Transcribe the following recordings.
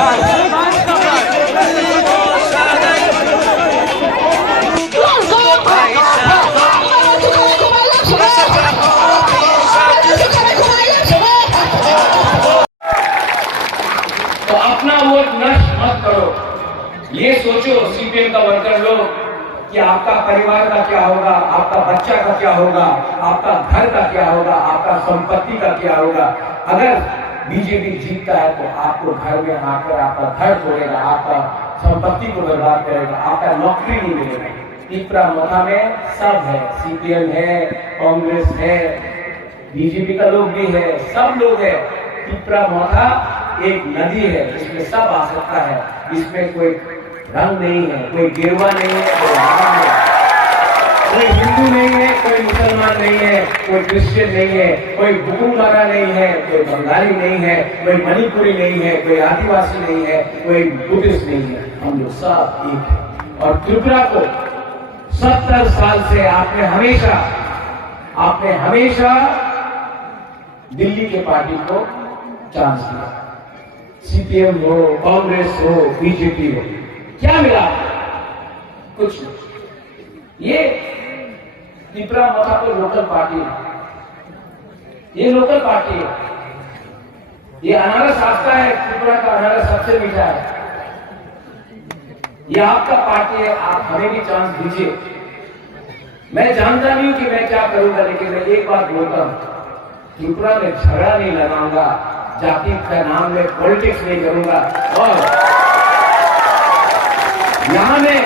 तो अपना वोट नष्ट मत करो। ये सोचो सीपीएम का वर्कर लोग कि आपका परिवार का क्या होगा, आपका बच्चा का क्या होगा, आपका घर का क्या होगा, आपका संपत्ति का क्या होगा। अगर बीजेपी जीतता है तो आपको घर में आकर आपका घर तोड़ेगा, आपका संपत्ति को बर्बाद करेगा, आपका नौकरी नहीं मिलेगा। पिपरा मोथा में सब है, सीपीएम है, कांग्रेस है, बीजेपी का लोग भी है, सब लोग है। पिपरा मोथा एक नदी है, इसमें सब आ सकता है। इसमें कोई रंग नहीं है, कोई गेरुआ नहीं है, कोई राम नहीं है, कोई हिंदू नहीं है, कोई मुसलमान नहीं है, कोई क्रिश्चियन नहीं है, कोई बुकुंबारा नहीं है, कोई बंगाली नहीं है, कोई मणिपुरी नहीं है, कोई आदिवासी नहीं है, कोई बुद्धिस्ट नहीं है। हम लोग सब एक है। और त्रिपुरा को 70 साल से आपने हमेशा दिल्ली के पार्टी को चांस दिया, सीपीएम हो, कांग्रेस हो, बीजेपी हो, क्या मिला? कुछ नहीं। ये पिपरा मोथा तो लोकल पार्टी है, ये लोकल पार्टी है। ये अनारस आपका है, त्रिपुरा का अनारस सबसे मीठा है। ये आपका पार्टी है, आप हमें भी चांस दीजिए। मैं जानता नहीं कि मैं क्या करूंगा, लेकिन मैं एक बात बोलता हूं, त्रिपुरा में झगड़ा नहीं लगाऊंगा, जाति का नाम में पॉलिटिक्स नहीं करूंगा। और यहां में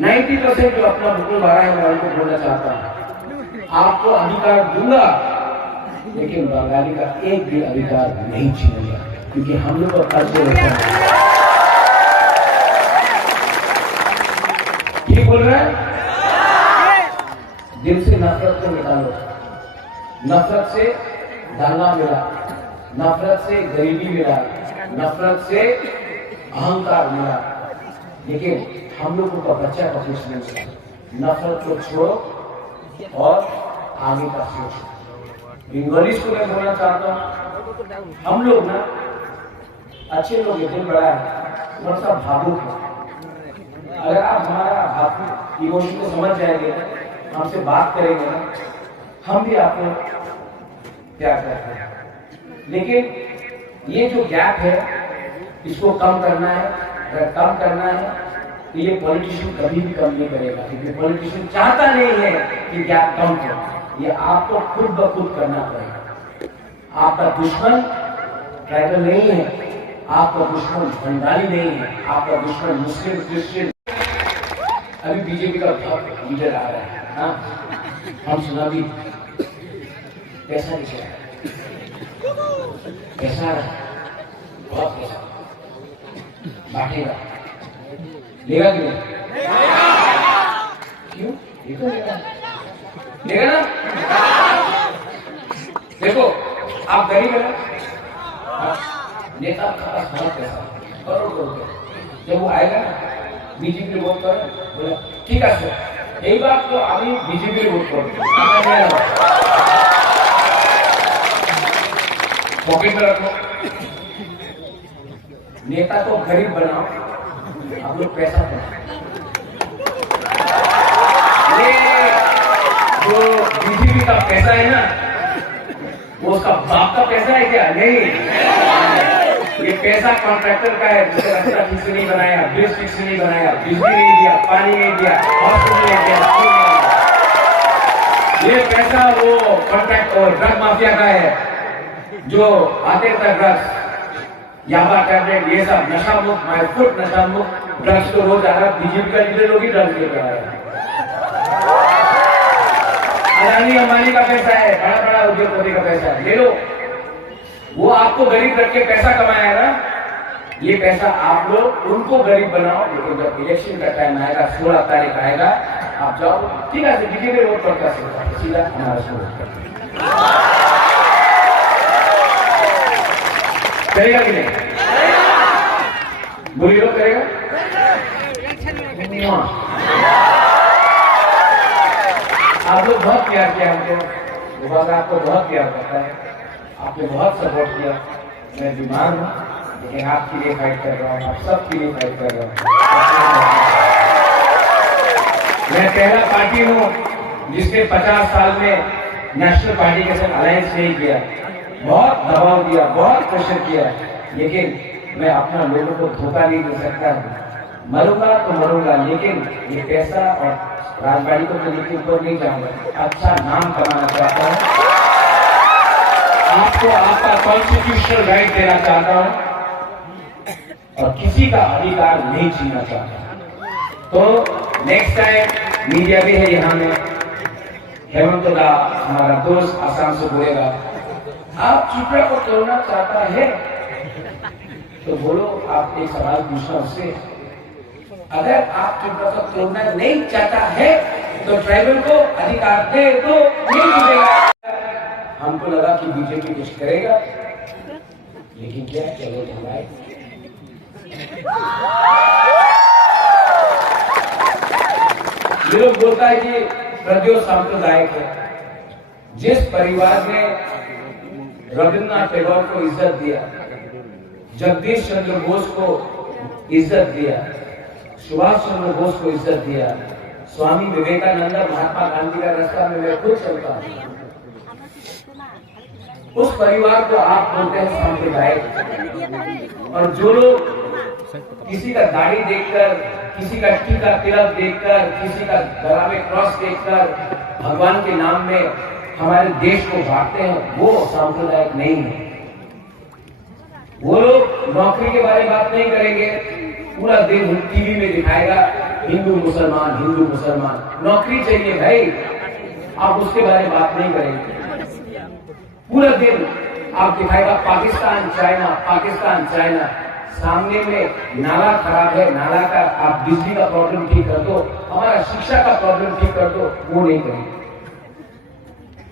90% जो अपना बुकुल भरा है, मैं उनको बोलना चाहता हूं, आपको अधिकार दूंगा, लेकिन बंगाली का एक भी अधिकार नहीं छीनूंगा, क्योंकि हम लोग का कर्ज होता है। ठीक बोल रहा है? दिल से नफरत को निकालो। नफरत से दंगा मिला, नफरत से गरीबी मिला, नफरत से अहंकार मिला, लेकिन हम लोगों का बच्चा का कुछ नहीं है। नफरत को छोड़ो और आगे का सोचो। बंगालीज को मैं बोलना चाहता हूं, हम लोग ना अच्छे लोग, दिल बड़ा है, थोड़ा सा भावुक है। अगर आप हमारा भावुक इमोशन को समझ जाएंगे, हमसे बात करेंगे ना, हम भी आपको प्यार करते हैं। लेकिन ये जो गैप है, इसको कम करना है। अगर कम करना है तो ये पॉलिटिशियन कभी भी कम नहीं करेगा, क्योंकि पॉलिटिशियन चाहता नहीं है कि गैप कम हो। ये आपको खुद ब खुद करना पड़ेगा। आपका दुश्मन ट्राइबल नहीं है, आपका दुश्मन बंगाली नहीं है, आपका दुश्मन मुस्लिम, क्रिश्चियन। अभी बीजेपी का बहुत लीडर आ रहा है, हाँ, हम सुना भी पैसा नहीं चाहिए, पैसा बहुत पैसा बांटेगा, लेगा कि नहीं? क्यों? लेगा ना? देखो, आप गरीब है ना, नेता का पास बहुत पैसा, करोड़ रुपए, जब वो आएगा ना, बीजेपी वोट करें, बोला ठीक है सर, यही बात तो अभी बीजेपी वोट करो, पॉकेट में रखो। नेता को गरीब बनाओ, आप लोग पैसा बनाओ। ये जो बीजेपी का पैसा है ना, वो उसका बाप का पैसा है क्या? नहीं, ये पैसा कॉन्ट्रैक्टर का है, जिसने रास्ता ठीक से नहीं बनाया, ब्रिज ठीक से नहीं बनाया, बिजली नहीं दिया, पानी नहीं दिया, हॉस्पिटल नहीं दिया, स्कूल नहीं दिया। ये पैसा वो कॉन्ट्रैक्ट और ड्रग माफिया का है, जो आते तक ड्रग्स, याबा टैबलेट, ये सब नशा मुक्त, माइफुट नशा मुक्त ड्रग्स तो रोज आ रहा। बीजेपी का लीडर लोग ही ड्रग्स लेकर आ रहे हैं। अदानी अंबानी का पैसा है, बड़ा बड़ा उद्योगपति का पैसा है, ले लो। वो आपको गरीब रख के पैसा कमाया ना, ये पैसा आप लोग उनको गरीब बनाओ। लेकिन जब इलेक्शन का टाइम आएगा, 16 तारीख आएगा, आप जाओ, ठीक है, बीजेपी वोट करता सीधा हमारा वोट करता करेगा कि नहीं? बुरी लोग करेगा? आप लोग बहुत प्यार किया हमको, विभाग आपको बहुत प्यार करता है, आपने बहुत सपोर्ट किया। मैं बीमार हूँ, लेकिन आपके लिए फाइट कर रहा हूँ, आप सबके लिए फाइट कर रहा हूँ। मैं पहला पार्टी हूँ जिसने 50 साल में नेशनल पार्टी के साथ अलायंस नहीं किया, बहुत दबाव दिया, बहुत प्रेशर किया, लेकिन मैं अपना लोगों को धोखा नहीं दे सकता। मरूंगा तो मरूंगा, लेकिन ये पैसा और राजबाड़ी को तो लेके ऊपर नहीं जाऊंगा। अच्छा नाम कमाना चाहता हूँ, आपको आपका कॉन्स्टिट्यूशनल राइट देना चाहता हूं और किसी का अधिकार नहीं छीनना चाहता। तो नेक्स्ट टाइम मीडिया भी है यहाँ में, हेमंत दा हमारा दोस्त आसाम से बोलेगा, आप चुपड़ा को तोड़ना चाहता है तो बोलो, आप एक सवाल पूछना उससे, अगर आप चुपड़ा को तोड़ना नहीं चाहता है तो ट्राइबल को अधिकार दे तो नहीं मिलेगा। हमको लगा कि बीजेपी कुछ करेगा, लेकिन क्या चलो भाई, ये लोग बोलता है कि प्रद्योत सांप्रदायिक है। जिस परिवार ने रविन्द्रनाथ टैगोर को इज्जत दिया, जगदीश चंद्र बोस को इज्जत दिया, सुभाष चंद्र बोस को इज्जत दिया, स्वामी विवेकानंद, महात्मा गांधी का रास्ता में मैं खुद चलता हूं, उस परिवार को आप बोलते हैं सांप्रदायिक। और जो लोग किसी का दाढ़ी देखकर, किसी का टीका तिलक देखकर, किसी का गला में क्रॉस देखकर भगवान के नाम में हमारे देश को बांटते हैं, वो सांप्रदायिक नहीं है। वो लोग नौकरी के बारे में बात नहीं करेंगे, पूरा दिन टीवी में दिखाएगा हिंदू मुसलमान, हिंदू मुसलमान, नौकरी चाहिए भाई, आप उसके बारे में बात नहीं करेंगे। पूरा दिन आप दिखाएगा पाकिस्तान चाइना, पाकिस्तान चाइना, सामने में नाला खराब है, नाला का आप बिजली का प्रॉब्लम ठीक कर दो, हमारा शिक्षा का प्रॉब्लम ठीक कर दो, वो नहीं करेंगे।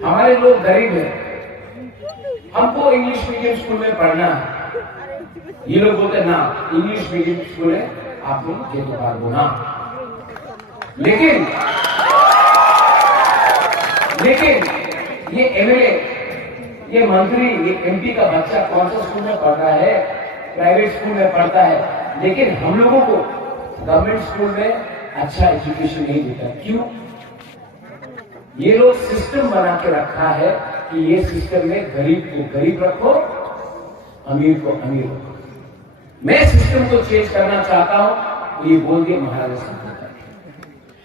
हमारे लोग गरीब हैं, हमको इंग्लिश मीडियम स्कूल में पढ़ना है, ये लोग बोलते ना इंग्लिश मीडियम स्कूल है, आप लोग ये तो पार ना, लेकिन ये एमएलए, ये मंत्री, ये एमपी का बच्चा कौन सा स्कूल में पढ़ रहा है, प्राइवेट स्कूल में पढ़ता है, लेकिन हम लोगों को गवर्नमेंट स्कूल में अच्छा एजुकेशन नहीं देता। क्यों? ये लोग सिस्टम बना के रखा है कि ये सिस्टम में गरीब को गरीब रखो, अमीर को अमीर रखो। मैं सिस्टम को चेंज करना चाहता हूं, तो ये बोल दिए महाराजा सिंह।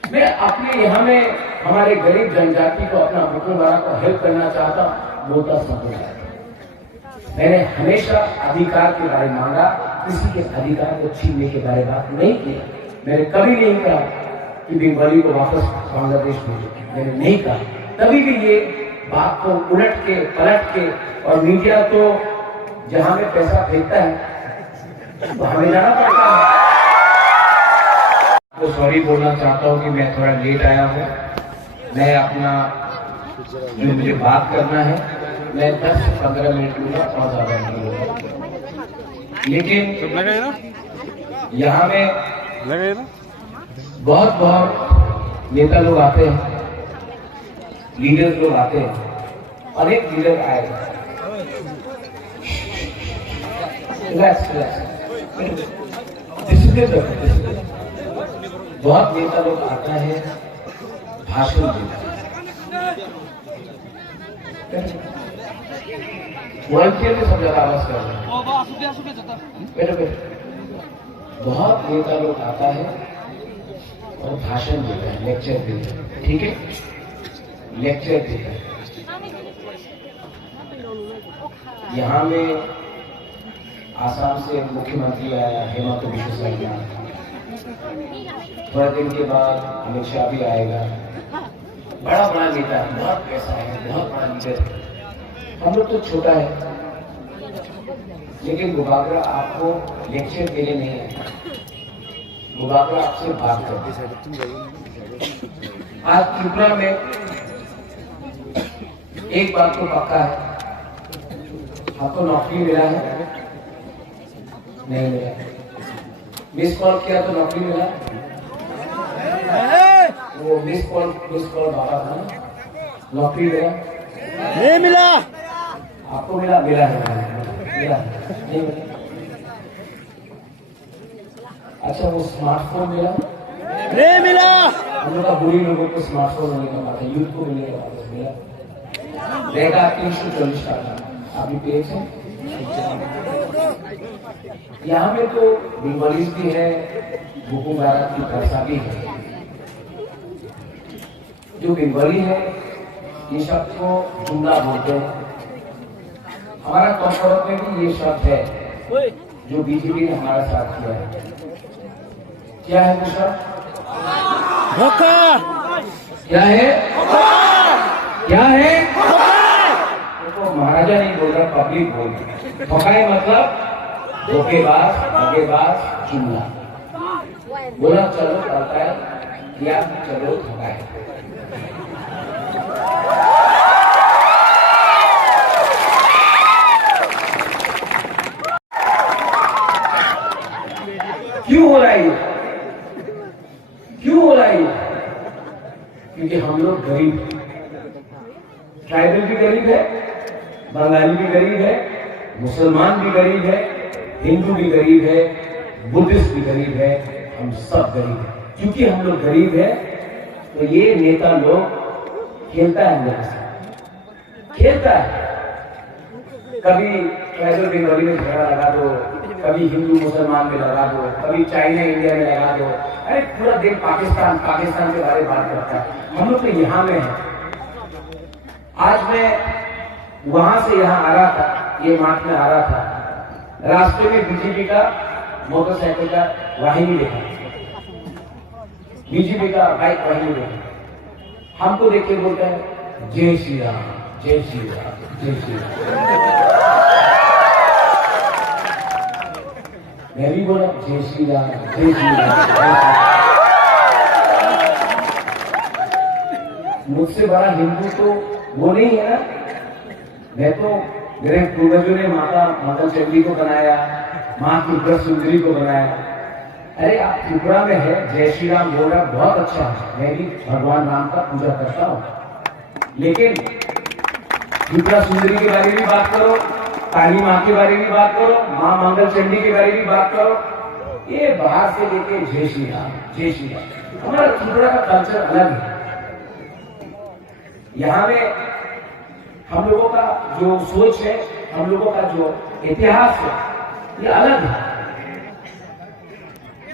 मैं अपने यहाँ में हमारे गरीब जनजाति को, अपना हुक्मरान को हेल्प करना चाहता हूं, बोलता संप्रदाय। मैंने हमेशा अधिकार के बारे में मांगा, किसी के अधिकार को छीनने के बारे में बात नहीं की। मैंने कभी नहीं कहा कि बंगाली को वापस बांग्लादेश भेजो, मैंने नहीं कहा। तभी भी ये बात को उलट के पलट के, और मीडिया तो जहां में पैसा फेंकता है तो हमें जाना पड़ता है। तो सॉरी बोलना चाहता हूं कि मैं थोड़ा लेट आया हूं। मैं अपना जो मुझे बात करना है, मैं 10 से 15 मिनट लूंगा और ज्यादा नहीं लूंगा। लेकिन यहाँ में बहुत बहुत नेता लोग आते हैं, लीडर्स लोग आते हैं, अनेक लीडर आए। बहुत नेता लोग आता है, भाषण देता है, वॉलंटियर में सब ज्यादा आवाज कर रहे हैं। बहुत नेता लोग आता है और भाषण देता है, लेक्चर देता है, ठीक है, लेक्चर देता है। यहाँ में आसाम से मुख्यमंत्री आया, हेमंत बिश्व शर्मा, थोड़े दिन के बाद अमित शाह भी आएगा। बड़ा बड़ा नेता है, बहुत पैसा है, बहुत बड़ा लीडर है। हम लोग तो छोटा है, लेकिन गुबागरा आपको लेक्चर देने नहीं है, गुबागरा आपसे बात करते हैं। आज त्रिपुरा में एक बात तो पक्का है, आपको नौकरी मिला है? नहीं मिला। मिस कॉल किया तो नौकरी मिला? वो मिस कॉल बाबा था ना, नौकरी मिला? नहीं मिला। आपको मिला? मिला है, मिला नहीं मिला। अच्छा, वो स्मार्टफोन मिला नहीं मिला। हम लोग का बुरी लोगों को स्मार्टफोन होने का बात है, यूथ को मिलेगा वापस मिला रहेगा 340 का अभी पेज है। यहाँ में तो बंगाली भी है, भूकू भारत की भाषा भी है। जो बंगाली है ये शब्द को जुमला बोलते हैं। हमारा कॉर्पोरेट में भी ये शब्द है जो बीजेपी ने हमारा साथ किया है। क्या है वो शब्द? धोखा। क्या है? क्या है? तो महाराजा नहीं बोल रहा, पब्लिक बोल रही। धोखा मतलब धोखेबाज, जुमला। बोला चलो चलता है, किया चलो धोखा है। क्यों हो रहा है ये? क्यों हो रहा है ये? क्योंकि हम लोग गरीब हैं। ट्राइबल भी गरीब है, बंगाली भी गरीब है, मुसलमान भी गरीब है, हिंदू भी गरीब है, बुद्धिस्ट भी गरीब है, हम सब गरीब हैं। क्योंकि हम लोग गरीब है तो ये नेता लोग खेलता है मेरे साथ, खेलता है। कभी ट्राइबल बंगाली में झगड़ा लगा दो, कभी हिंदू मुसलमान में लगा दो, कभी चाइना इंडिया में लगा दो। अरे पूरा दिन पाकिस्तान के बारे में बात करता है। हम लोग तो यहाँ में है। आज मैं वहां से यहाँ आ रहा था, ये मार्च में आ रहा था, रास्ते में बीजेपी का मोटरसाइकिल का वाहिनी देखा, बीजेपी का बाइक वाहिनी देखा। हमको देख के बोलता है जय श्री राम, जय श्री राम, जय श्री राम। मैं भी बोला जय श्री राम, जय श्री राम। मुझसे बड़ा हिंदू तो वो नहीं है ना। मैं तो, मेरे पूर्वजों ने माता मंगल चंडी को बनाया, माँ त्रिपुरा सुंदरी को बनाया। अरे आप त्रिपुरा में है, जय श्री राम बोल रहा, बहुत अच्छा है। मैं भी भगवान राम का पूजा करता हूँ, लेकिन त्रिपुरा सुंदरी के बारे में भी बात करो, काली माँ के बारे में भी बात करो, माँ मंगल चंडी के बारे में भी बात करो। ये बाहर से लेके जय श्री राम, जय श्री राम। हमारा त्रिपुरा का कल्चर अलग है। यहाँ में हम लोगों का जो सोच है, हम लोगों का जो इतिहास है, ये अलग है।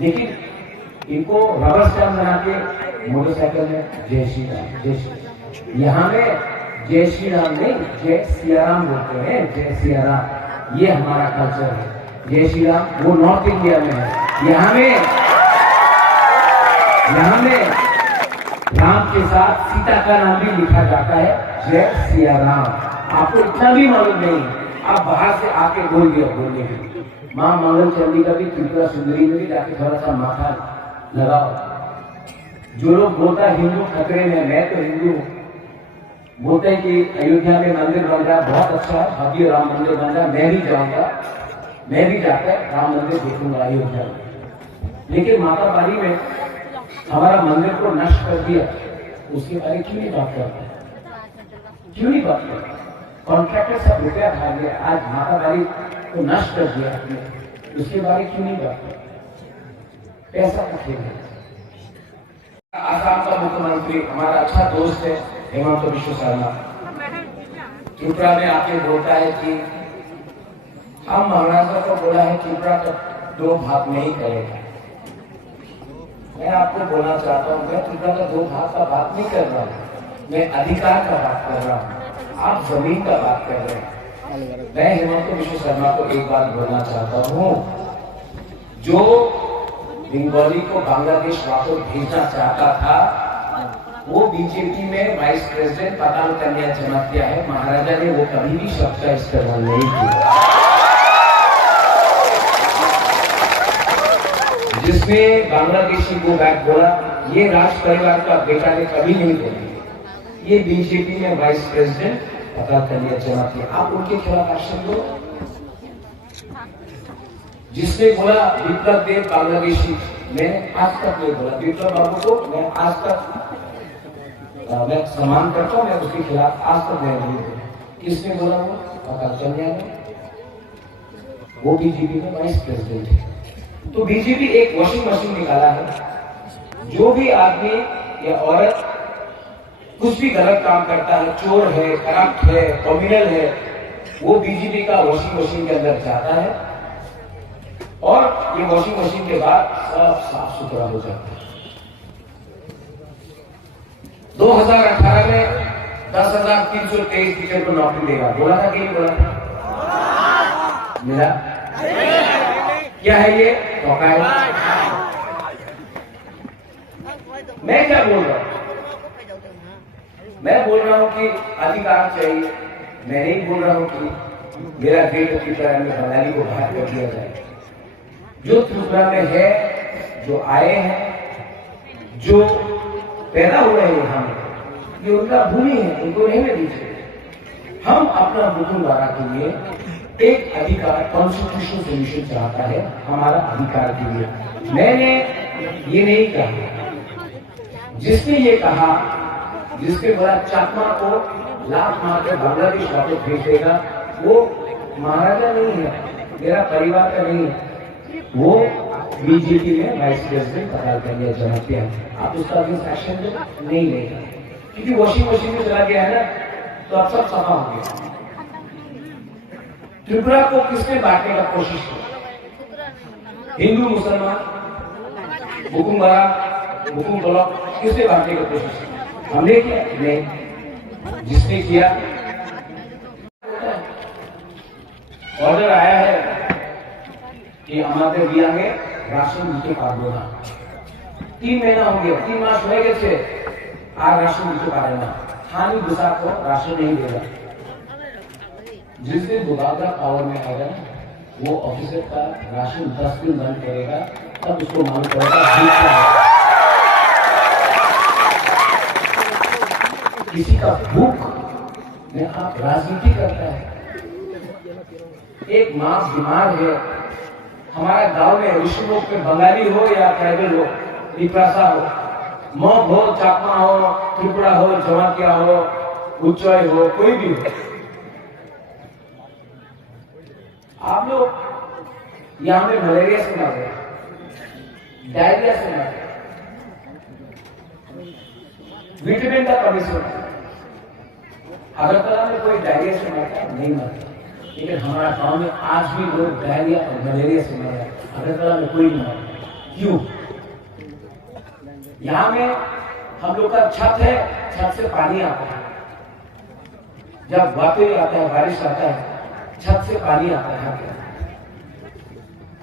लेकिन इनको रबर स्टैम्प बना के मोटरसाइकिल में जय श्री राम, जय श्री राम। यहाँ में जय श्री राम नहीं, जय सिया राम बोलते हैं, जय सिया राम। ये हमारा कल्चर है। जय श्री राम वो नॉर्थ इंडिया में है। यहाँ में राम के साथ सीता का नाम भी लिखा जाता है, जय सिया राम। आपको इतना भी मालूम नहीं है, आप बाहर से आके बोल दिया बोलने के। माँ मंगल चंडी का भी त्रिपुरा सुंदरी में भी जाके थोड़ा सा माथा लगाओ। जो लोग बोलता है हिंदू खतरे में, मैं तो हिंदू हूँ, बोलते हैं कि अयोध्या में मंदिर बन रहा, बहुत अच्छा है, भव्य राम मंदिर बन रहा, मैं भी जाऊंगा, मैं भी जाकर राम मंदिर देखूंगा अयोध्या में। लेकिन माता बारी में हमारा मंदिर को नष्ट कर दिया, उसके बारे में क्यों नहीं बात करते? क्यों नहीं बात करते? कॉन्ट्रैक्टर सब रुपया खा गया, आज माता बारी को नष्ट कर दिया आपने, उसके बारे में क्यों नहीं बात करते? पैसा का खेल है। आसाम का मुख्यमंत्री हमारा अच्छा दोस्त है हेमंत बिश्व शर्मा, त्रिपुरा में आके बोलता है कि हम महाराजा को बोला है त्रिपुरा का 2 भाग नहीं करेगा। मैं आपको बोलना चाहता हूँ, मैं त्रिपुरा का 2 भाग का बात नहीं कर रहा हूँ, मैं अधिकार का बात कर रहा हूँ, आप जमीन का बात कर रहे हैं। मैं हेमंत बिश्व शर्मा को एक बात बोलना चाहता हूँ, जो बंगाली को बांग्लादेश वापस भेजना चाहता था, वो बीजेपी में वाइस प्रेसिडेंट पताल कन्या जमा किया है। महाराजा ने वो कभी भी शब्द का इस्तेमाल नहीं किया। जिसने बांग्लादेशी को बैक बोला, ये राज परिवार का बेटा ने कभी नहीं बोला। ये बीजेपी में वाइस प्रेसिडेंट पताल कन्या जमा किया। आप उनके खिलाफ एक्शन लो। जिसने बोला विप्लव देव बांग्लादेशी, मैंने आज तक नहीं बोला विप्लव बाबू को, मैं आज तक मैं सम्मान करता हूं, मैं उसके खिलाफ आज तक नहीं बोला। किसने बोला? वो पताल कन्या ने, वो बीजेपी में वाइस प्रेसिडेंट है। तो बीजेपी एक वॉशिंग मशीन निकाला है। जो भी आदमी या औरत कुछ भी गलत काम करता है, चोर है, करप्ट है, क्रिमिनल है, वो बीजेपी का वॉशिंग मशीन के अंदर जाता है और ये वॉशिंग मशीन के बाद सब साफ सुथरा हो जाता है। 2018 में 10,323 टीचर को नौकरी देगा, बोला था कि नहीं बोला था? मिला? क्या है ये? धोखा है। मैं क्या बोल रहा हूं? मैं बोल रहा हूं कि अधिकार चाहिए। मैं नहीं बोल रहा हूं कि मेरा ग्रेट टीचर में बंगाली को बाहर कर दिया जाए। जो त्रिपुरा में है, जो आए हैं, जो पैदा हुए हैं यहाँ में, ये उनका भूमि है, उनको रहने दीजिए। हम अपना वसुंधरा के लिए एक अधिकार, कॉन्स्टिट्यूशनल सोल्यूशन चाहता है हमारा अधिकार के लिए। मैंने ये नहीं कहा, जिसने ये कहा, जिसके बोला चाकमा को लात मार के बांग्लादेश वापस भेज देगा, वो महाराजा नहीं है, मेरा परिवार का नहीं है, वो बीजेपी में वाइस प्रेसिडेंट तैयार कर लिया जमाते हैं। आप उसका भी एक्शन नहीं लेगा, क्योंकि वॉशिंग मशीन में चला गया है ना, तो अब सब सफा हो गया। त्रिपुरा को किसने बांटने का कोशिश की? हिंदू मुसलमान, हुकुम बड़ा, हुकुम बोला, किसने बांटने का कोशिश की? हमने किया? नहीं। जिसने किया, ऑर्डर आया है कि हमारे दिया में राशन नीचे काट देना। 3 महीना हो गया, 3 मास हो गए थे, आज राशन नीचे काटेगा। हानि गुस्सा को राशन नहीं देगा। जिस दिन बुगावरा पावर में आएगा, वो ऑफिसर का राशन 10 दिन बंद करेगा, तब उसको मालूम पड़ेगा भूख क्या है। किसी का भूख में आप राजनीति करता है। एक माँ बीमार है, हमारे गांव में ऋषि लोग पे बंगाली हो या ट्राइबल हो, निप्रासा हो, मौत हो, चाकमा हो, त्रिपुरा हो, जमातिया हो, उच्चय हो, कोई भी हो, आप लोग यहां में मलेरिया से मर गए, डायरिया से मर गए, विटामिन का कमी से मर। अगरतला में कोई डायरिया से मरता नहीं मरता, लेकिन हमारा गांव में आज भी लोग डायरिया और मलेरिया से मर रहे हैं। अगरतला में कोई नहीं मर। क्यों? यहां में हम लोग का छत है, छत से पानी आता है। जब वापस आता है, बारिश आता है, छत से पानी आता है।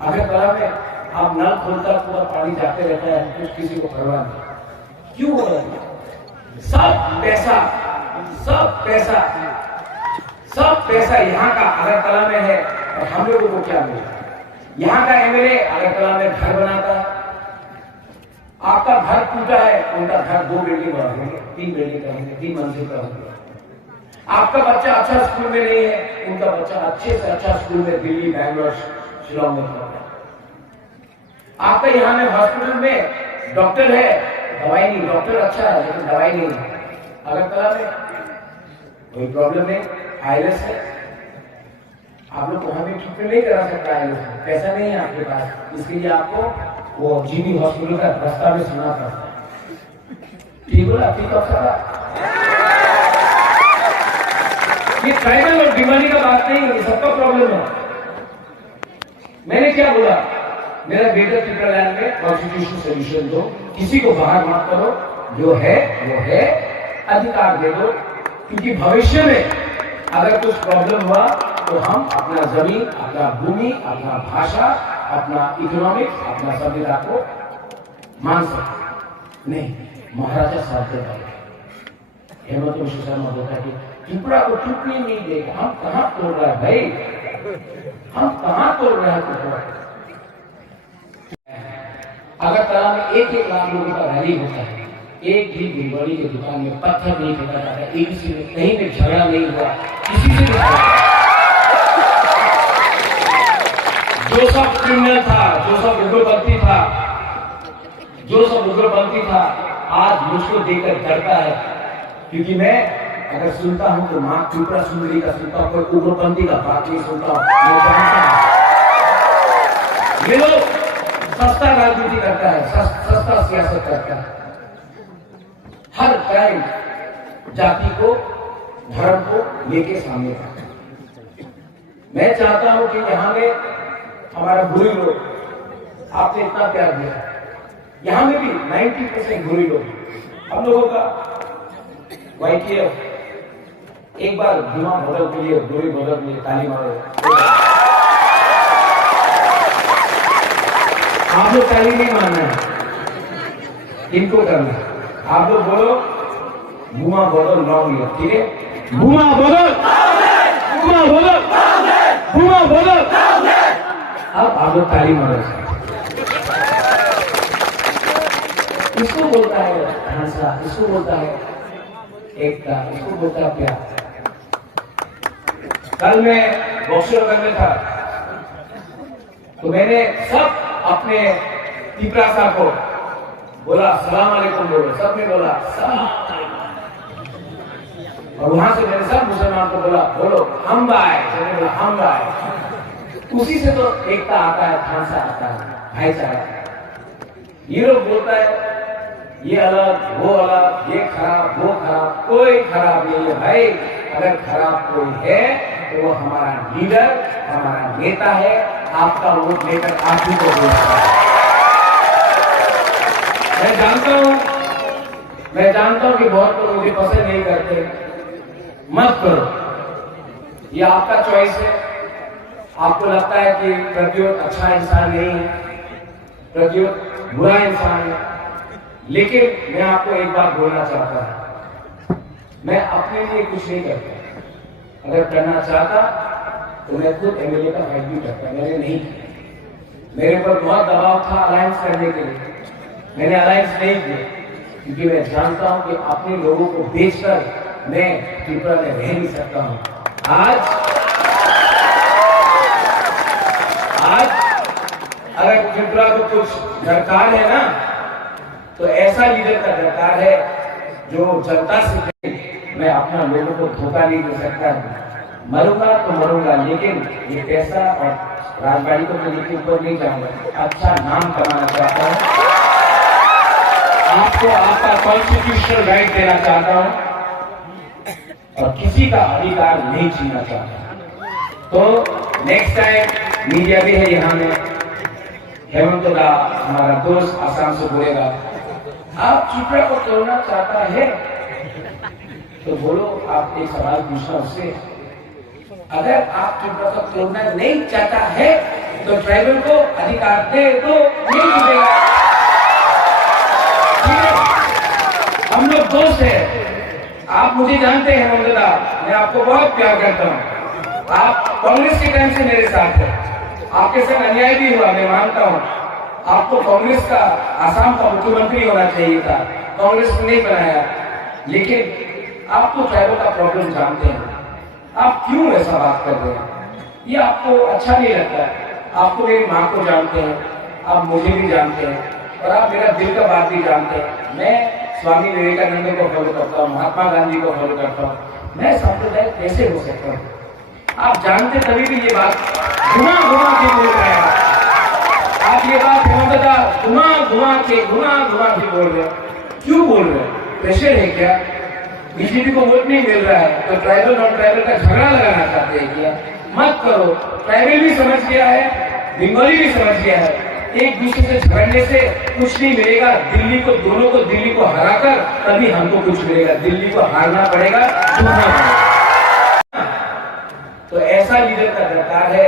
अगरतला में आप नल खोलकर पूरा पानी जाते रहता है, कुछ किसी को परवाह नहीं। क्यों हो रहा है? सब पैसा यहाँ का अगरतला में है, और हम लोगों को क्या मिला? यहाँ का एमएलए अगरतला में घर बनाता है। आपका घर टूटा है, उनका घर 2 बिल्डिंग रहेंगे, 3 बिल्डिंग रहेंगे, 3 मंजिल का होगा। आपका बच्चा अच्छा स्कूल में नहीं है, उनका बच्चा अच्छे से अच्छा स्कूल में दिल्ली, बैंगलोर, शिलोंग में पढ़ता है। आपका यहाँ में हॉस्पिटल में डॉक्टर है, दवाई नहीं, डॉक्टर अच्छा है लेकिन दवाई नहीं है। अगरतला में कोई प्रॉब्लम नहीं, आईएलएस है, आप लोग वहां भी ट्रीटमेंट नहीं करा सकता। आईएलएस में पैसा नहीं है आपके पास, इसके लिए आपको वो जीबी हॉस्पिटल का रास्ता में सुना पड़ता है। ठीक बोला? ठीक अफसर, ये ट्राइबल और डिमांडी का बात नहीं है, सबका प्रॉब्लम है। मैंने क्या बोला? मेरा बेटा त्रिपुरा लैंड में कॉन्स्टिट्यूशन सोल्यूशन दो, किसी को बाहर मत करो, जो है वो है, अधिकार दे दो, क्योंकि भविष्य में अगर कुछ प्रॉब्लम हुआ तो हम अपना जमीन, अपना भूमि, अपना भाषा, अपना इकोनॉमिक्स, अपना सभ्यता को मान सकते। नहीं, महाराजा साहब हेमंत विश्व शर्मा बोलता कि त्रिपुरा को टूटने नहीं देगा। हम कहां तोड़ रहे हैं भाई, हम कहां तोड़ रहे हैं त्रिपुरा? अगरतला में 1-1 लाख लोगों का रैली होता है, एक भी भिलवाड़ी की दुकान में पत्थर नहीं फेंका जाता, एक से कहीं पे झगड़ा नहीं हुआ, किसी से भी। जो सब क्रिमिनल था, जो सब उग्रपंथी था, आज मुझको देखकर डरता है, क्योंकि मैं अगर सुनता हूं तो मां त्रिपुरा सुंदरी का सुनता हूं, कोई उग्रपंथी का बात नहीं सुनता हूं। मैं जानता हूं ये लोग सस्ता राजनीति करता है, सस्ता सियासत करता है। हर टाइम जाति को, धर्म को लेके सामने आता है। मैं चाहता हूं कि यहां में हमारा गुरु लोग, आपने इतना प्यार दिया, यहां में भी 90% गुरु लोग, हम लोगों का YTF एक बार भीमा भगत के लिए, गुरु भगत के लिए ताली मारो। आप लोग ताली नहीं मारना है, इनको करना है। आप लोग बोलो भूमा बोलो लॉन्ग ईयर, ठीक है? भूमा बोलो, भूमा बोलो, भूमा बोलो। अब आप लोग ताली मारो। इसको बोलता है हंसा, इसको बोलता है एकता, इसको बोलता है प्यार। कल मैं बॉक्सर में था तो मैंने सब अपने पिपरा साहब को बोला सलाम अलैकुम बोलो, सबने बोला सलाम। और वहां से मैंने सब मुसलमान को बोला बोलो हम भाई, मैंने बोला हम भाई। उसी से तो एकता आता है, खांसा आता है, भाईचारा। ये लोग बोलता है ये अलग वो अलग, ये खराब वो खराब, कोई खराब नहीं है भाई। अगर खराब कोई है तो वो हमारा लीडर, हमारा नेता है। आपका वोट लेकर आप ही को भेजता है। मैं जानता हूं कि बहुत लोग मुझे पसंद नहीं करते, मत करो, ये आपका चॉइस है। आपको लगता है कि प्रज्योत अच्छा इंसान नहीं है, प्रज्योत बुरा इंसान है, लेकिन मैं आपको एक बात बोलना चाहता हूं, मैं अपने लिए कुछ नहीं करता। अगर करना चाहता तो मैं खुद MLA का फाइट भी करता, मैंने नहीं किया। मेरे पर बहुत दबाव था अलायंस करने के लिए, मैंने अलायंस नहीं किया, क्योंकि मैं जानता हूं कि अपने लोगों को बेचकर मैं त्रिपुरा में रह नहीं सकता हूं। आज अगर त्रिपुरा को कुछ दरकार है ना, तो ऐसा लीडर का दरकार है जो जनता से, मैं अपना लोगों को धोखा नहीं दे सकता। मरूंगा तो मरूंगा, लेकिन ये पैसा और राजबाड़ी को मैं लेके ऊपर नहीं जाऊंगा। अच्छा नाम कमाना चाहता हूं, आपको आपका कॉन्स्टिट्यूशनल राइट देना चाहता हूं और किसी का अधिकार नहीं छीनना चाहता। तो नेक्स्ट टाइम मीडिया भी है यहाँ में, हेमंत दा हमारा दोस्त आसाम से बोलेगा आप त्रिपुरा को तोड़ना चाहता है तो बोलो, आप एक सवाल पूछना उससे, अगर आप त्रिपुरा को तोड़ना नहीं चाहता है तो ट्राइबल को अधिकार दे तो नहीं मिलेगा। हम लोग दोस्त हैं, आप मुझे जानते हैं हेमंत दा, मैं आपको बहुत प्यार करता हूँ। आप कांग्रेस के टाइम से मेरे साथ हैं, आपके साथ अन्याय भी हुआ, मैं मानता हूँ। आपको कांग्रेस का आसाम का मुख्यमंत्री होना चाहिए था, कांग्रेस ने नहीं बनाया, लेकिन आप तो ट्राइबल का प्रॉब्लम जानते हैं। आप क्यों ऐसा बात कर रहे हैं? ये आपको अच्छा नहीं लगता। आपको मेरी माँ को जानते हैं, आप मुझे भी जानते हैं और आप मेरा दिल का बात भी जानते हैं। मैं स्वामी विवेकानंद को फॉलो करता हूँ, महात्मा गांधी को फॉलो करता हूँ। मैं सांप्रदायिक कैसे हो सकता हूँ? आप जानते तभी भी ये बात घुमा घुमा के बोल रहे हैं। आप ये बात घुमा घुमा के बोल रहे हैं। क्यों बोल रहे हैं? प्रेशर है क्या? बीजेपी को वोट नहीं मिल रहा है तो ट्राइबल नॉन ट्राइबल का झगड़ा लगाना चाहते हैं क्या? मत करो। ट्राइबल भी समझ गया है, बंगाली भी समझ गया है, एक दूसरे से झगड़ने से कुछ नहीं मिलेगा। दिल्ली को हराकर तभी हमको कुछ मिलेगा। दिल्ली को हारना पड़ेगा, झुकना पड़ेगा। तो ऐसा लीडर का दरकार है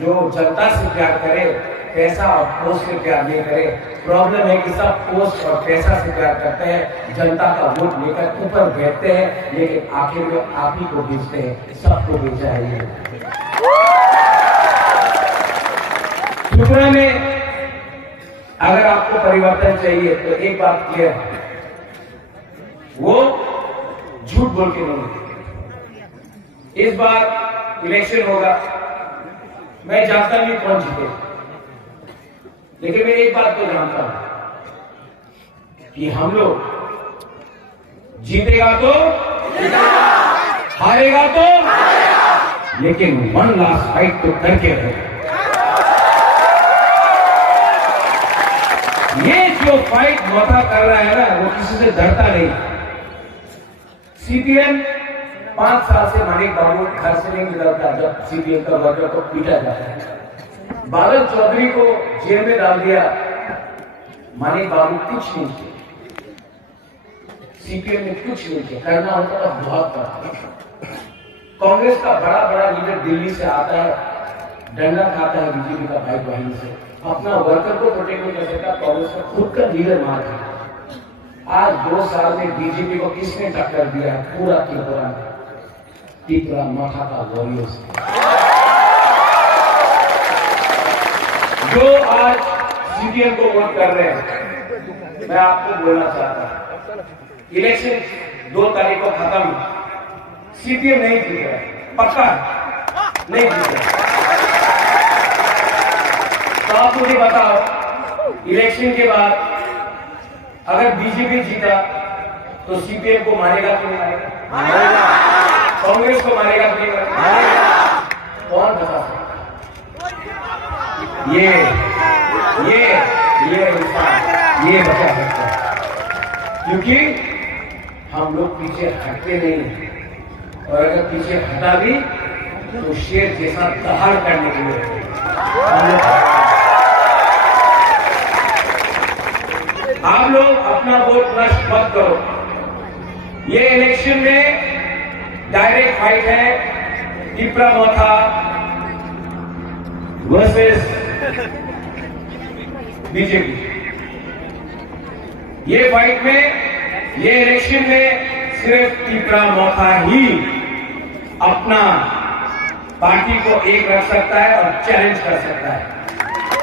जो जनता से प्यार करे, पैसा और पोस्ट से प्यार नहीं करे। प्रॉब्लम है कि सब पोस्ट और पैसा से प्यार करते हैं, जनता का वोट लेकर ऊपर बैठते हैं, लेकिन आखिर में आप ही को बेचते हैं। सबको बेचा है ये। त्रिपुरा में अगर आपको परिवर्तन चाहिए तो एक बात क्लियर है, वो झूठ बोल के नहीं। इस बार इलेक्शन होगा, मैं जानता नहीं कौन जीते, लेकिन मैं एक बात तो जानता हूं कि हम लोग जीतेगा तो हारेगा तो, लेकिन वन लास्ट फाइट तो करके रहेगा। जो फाइट मोथा कर रहा है ना, वो किसी से डरता नहीं। सीपीएम 5 साल से मानिक बाबू घर से नहीं निकलता जब सीपीएम का वर्कर को पीटा जाता है। बादल चौधरी को जेल में डाल दिया, मानिक बाबू कुछ नहीं किया, सीपीएम ने कुछ नहीं किया। करना होता तो बहुत करता। कांग्रेस का बड़ा बड़ा लीडर दिल्ली से आता है, डंडा खाता है बीजेपी का भाई बहन से, अपना वर्कर को प्रोटेक्ट नहीं कर सकता, कांग्रेस का खुद का लीडर मार दिया। आज 2 साल में बीजेपी को किसने टक्कर दिया? पूरा त्रिपुरा माथा का वॉरियर्स। जो आज सीपीएम को वोट कर रहे हैं, मैं आपको बोलना चाहता हूं, इलेक्शन 2 तारीख को खत्म, सीपीएम नहीं जीत रहा, पक्का नहीं जीत रहा। तो आप मुझे बताओ, इलेक्शन के बाद अगर बीजेपी जीता तो सीपीएम को मारेगा कि नहीं मारेगा? कांग्रेस को मारेगा कि नहीं मारेगा? कौन बता सकता? ये इंसान ये बचा सकता है, क्योंकि हम लोग पीछे हटते नहीं, और अगर पीछे हटा भी तो शेर जैसा दहाड़ करने के लिए आप लोग अपना वोट नष्ट मत करो। ये इलेक्शन में डायरेक्ट फाइट है, त्रिपुरा माथा वर्सेस बीजेपी। ये फाइट में, ये इलेक्शन में सिर्फ त्रिपुरा माथा ही अपना पार्टी को एक रख सकता है और चैलेंज कर सकता है।